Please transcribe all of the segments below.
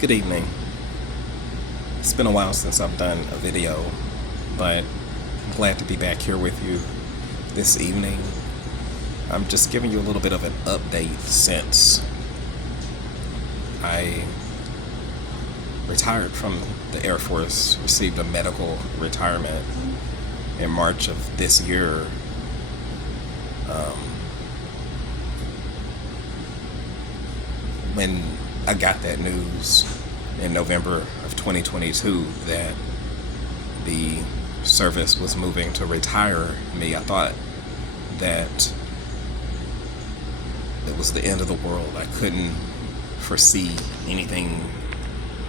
Good evening. It's been a while since I've done a video, but I'm glad to be back here with you this evening. I'm just giving you a little bit of an update since I retired from the Air Force, received a medical retirement in March of this year. When I got that news in November of 2022 that the service was moving to retire me, I thought that it was the end of the world. I couldn't foresee anything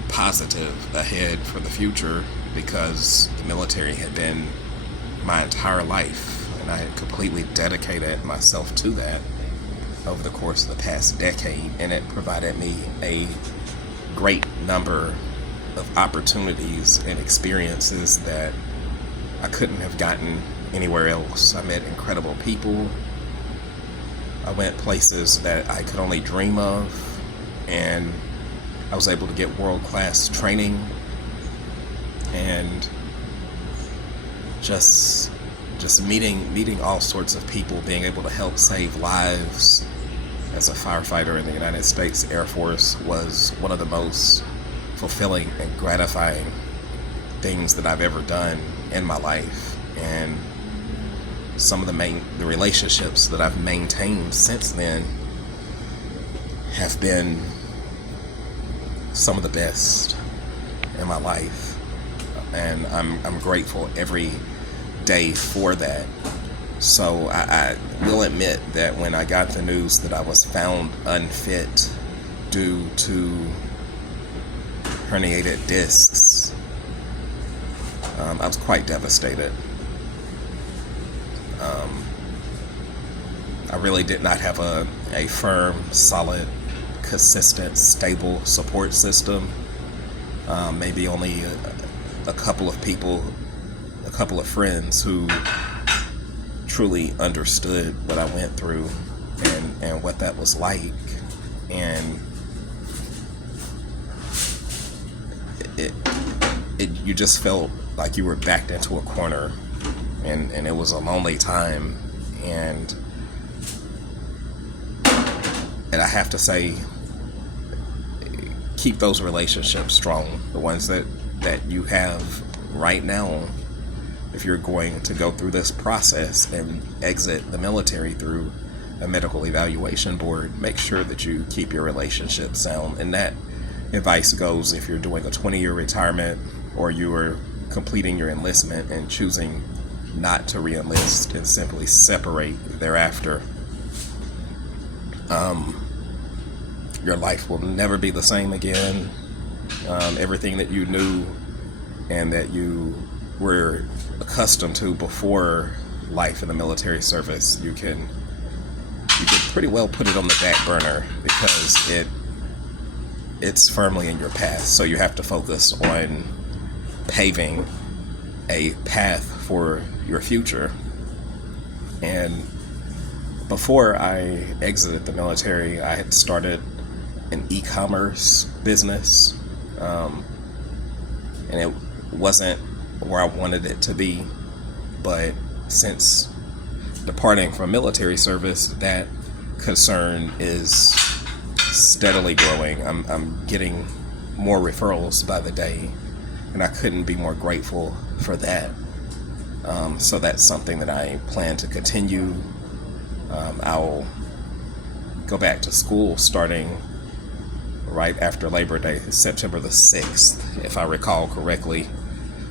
positive ahead for the future because the military had been my entire life, and I had completely dedicated myself to that over the course of the past decade, and it provided me a great number of opportunities and experiences that I couldn't have gotten anywhere else. I met incredible people. I went places that I could only dream of, and I was able to get world-class training and just meeting all sorts of people, being able to help save lives as a firefighter in the United States Air Force was one of the most fulfilling and gratifying things that I've ever done in my life. And some of the relationships that I've maintained since then have been some of the best in my life, and I'm grateful every day for that. So I will admit that when I got the news that I was found unfit due to herniated discs, I was quite devastated. I really did not have a firm, solid, consistent, stable support system. Maybe only a couple of people, a couple of friends who truly understood what I went through and what that was like. And you just felt like you were backed into a corner, and it was a lonely time. And I have to say, keep those relationships strong, the ones that you have right now. If you're going to go through this process and exit the military through a medical evaluation board, make sure that you keep your relationship sound. And that advice goes if you're doing a 20-year retirement or you are completing your enlistment and choosing not to re-enlist and simply separate thereafter. Your life will never be the same again. Everything that you knew and that you were accustomed to before life in the military service, you can pretty well put it on the back burner because it's firmly in your past. So you have to focus on paving a path for your future. And before I exited the military, I had started an e-commerce business, and it wasn't where I wanted it to be, but since departing from military service, that concern is steadily growing. I'm getting more referrals by the day, and I couldn't be more grateful for that. So that's something that I plan to continue. I'll go back to school starting right after Labor Day, September the 6th, if I recall correctly.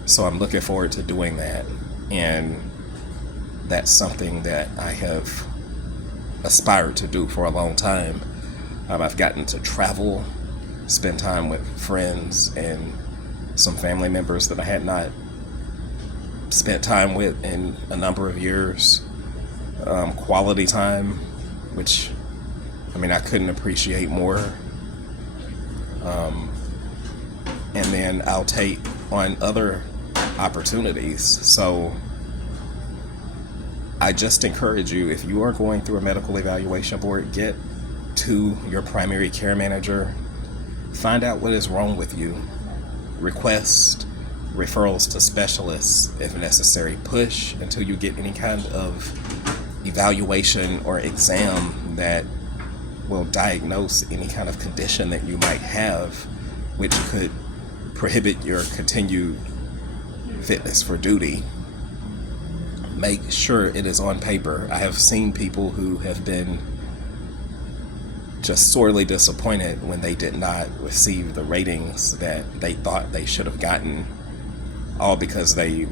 So I'm looking forward to doing that. And that's something that I have aspired to do for a long time. I've gotten to travel, spend time with friends and some family members that I had not spent time with in a number of years. Quality time, which, I couldn't appreciate more. And then I'll take on other opportunities. So I just encourage you, if you are going through a medical evaluation board, get to your primary care manager Find out what is wrong with you. Request referrals to specialists if necessary. Push until you get any kind of evaluation or exam that will diagnose any kind of condition that you might have, which could prohibit your continued fitness for duty. Make sure it is on paper. I have seen people who have been just sorely disappointed when they did not receive the ratings that they thought they should have gotten, all because they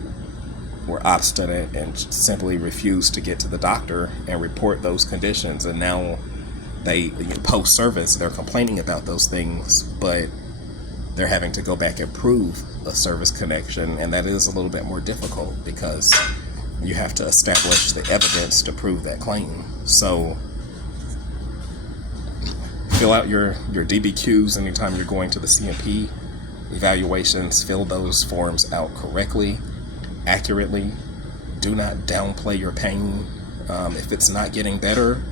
were obstinate and simply refused to get to the doctor and report those conditions. And now they, post-service, they're complaining about those things, but they're having to go back and prove a service connection, and that is a little bit more difficult because you have to establish the evidence to prove that claim. So fill out your DBQs anytime you're going to the C&P evaluations. Fill those forms out correctly, accurately. Do not downplay your pain. If it's not getting better,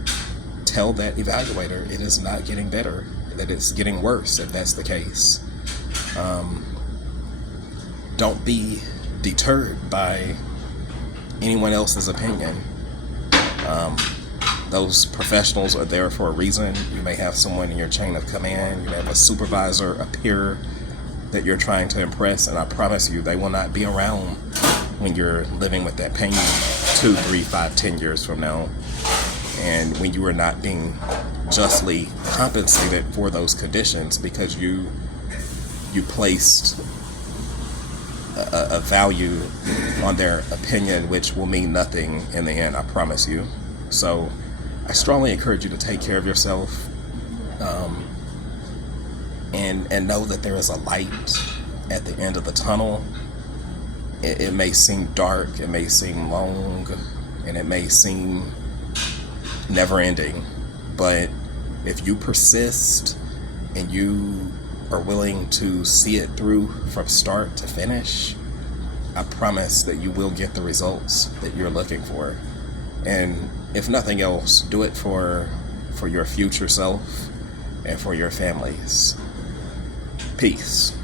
tell that evaluator it is not getting better, that it's getting worse if that's the case. Don't be deterred by anyone else's opinion. Those professionals are there for a reason. You may have someone in your chain of command, you may have a supervisor, a peer that you're trying to impress, and I promise you they will not be around when you're living with that pain 2, 3, 5, 10 years from now, and when you are not being justly compensated for those conditions because you placed a value on their opinion, which will mean nothing in the end, I promise you. So I strongly encourage you to take care of yourself, and know that there is a light at the end of the tunnel. It may seem dark, it may seem long, and it may seem never ending, but if you persist and you are willing to see it through from start to finish, I promise that you will get the results that you're looking for. And if nothing else, do it for your future self and for your families. Peace.